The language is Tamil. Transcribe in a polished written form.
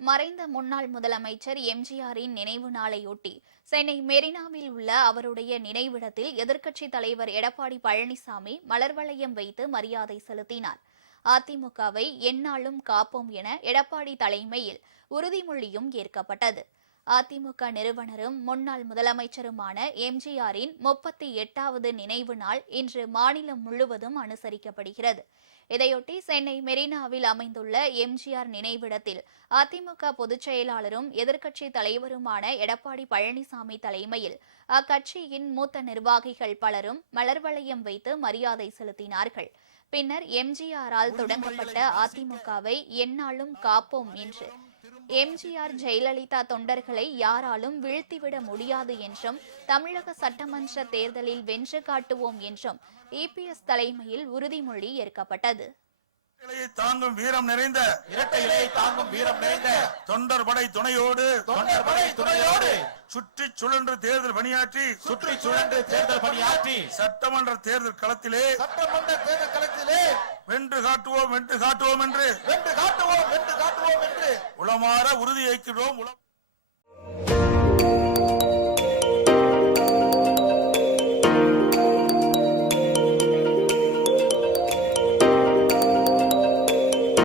மறைந்த முன்னாள் முதலமைச்சர் எம்ஜிஆரின் நினைவு நாளையொட்டி சென்னை மெரினாவில் உள்ள அவருடைய நினைவிடத்தில் எதிர்க்கட்சித் தலைவர் எடப்பாடி பழனிசாமி மலர்வளையம் வைத்து மரியாதை செலுத்தினார். அதிமுகவை எந்நாளும் காப்போம் என எடப்பாடி தலைமையில் உறுதிமொழியும் ஏற்கப்பட்டது. அதிமுக நிறுவனரும் முன்னாள் முதலமைச்சருமான எம்ஜிஆரின் 38வது நினைவு நாள் இன்று மாநிலம் முழுவதும் அனுசரிக்கப்படுகிறது. இதையொட்டி சென்னை மெரினாவில் அமைந்துள்ள எம்ஜிஆர் நினைவிடத்தில் அதிமுக பொதுச் செயலாளரும் எதிர்க்கட்சித் தலைவருமான எடப்பாடி பழனிசாமி தலைமையில் அக்கட்சியின் மூத்த நிர்வாகிகள் பலரும் மலர்வளையம் வைத்து மரியாதை செலுத்தினார்கள். பின்னர் எம்ஜிஆரால் தொடங்கப்பட்ட அதிமுகவை எந்நாளும் காப்போம் என்று எம்ஜிஆர் ஜெயலலிதா தொண்டர்களை யாராலும் வீழ்த்திவிட முடியாது என்றும் தமிழக சட்டமன்ற தேர்தலில் வென்று காட்டுவோம் என்றும் இபிஎஸ் தலைமையில் உறுதிமொழி ஏற்கப்பட்டது. தாங்கும் வீரம் நிறைந்த இரட்டை இலையை தாங்கும் வீரம் நிறைந்த தொண்டர் படை துணையோடு சுற்றி சுழன்று தேர்தல் பணியாற்றி சட்டமன்ற தேர்தல் களத்திலே வென்று காட்டுவோம் என்று உளமாற உறுதி ஏற்கிறோம்.